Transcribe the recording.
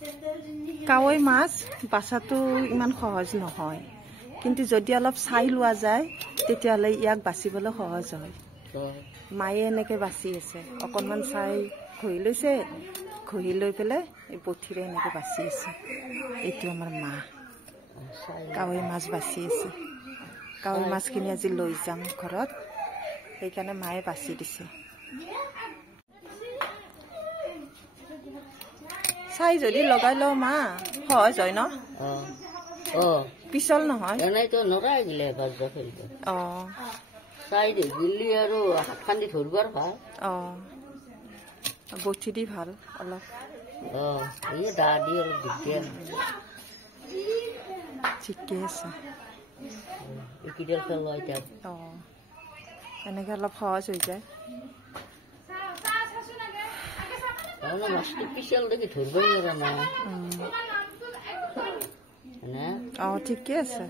কাৱৈ মাছ বাছাটো ইমান সহজ নহয়, কিন্তু যদি অলপ চাই লোৱা যায় তেতিয়াহ'লে ইয়াক বাচিবলৈ সহজ হয়। মায়ে এনেকৈ বাচি আছে, অকণমান চাই ঘঁহি লৈছে, ঘঁহি লৈ পেলাই এই বঠিৰে এনেকৈ বাচি আছে। এইটো আমাৰ মা কাৱৈ মাছ বাচি আছে। কাৱৈ মাছখিনি আজি লৈ যাম ঘৰত, সেইকাৰণে মায়ে বাচি দিছে। চাই যদি লগাই লওঁ মা সহজ হয় ন? পিছল নহয়। বঠি দি ভাল অলপ ঠিকে আছে। এনেকে অলপ সহজ হৈ যায়। ঠিকে আছে।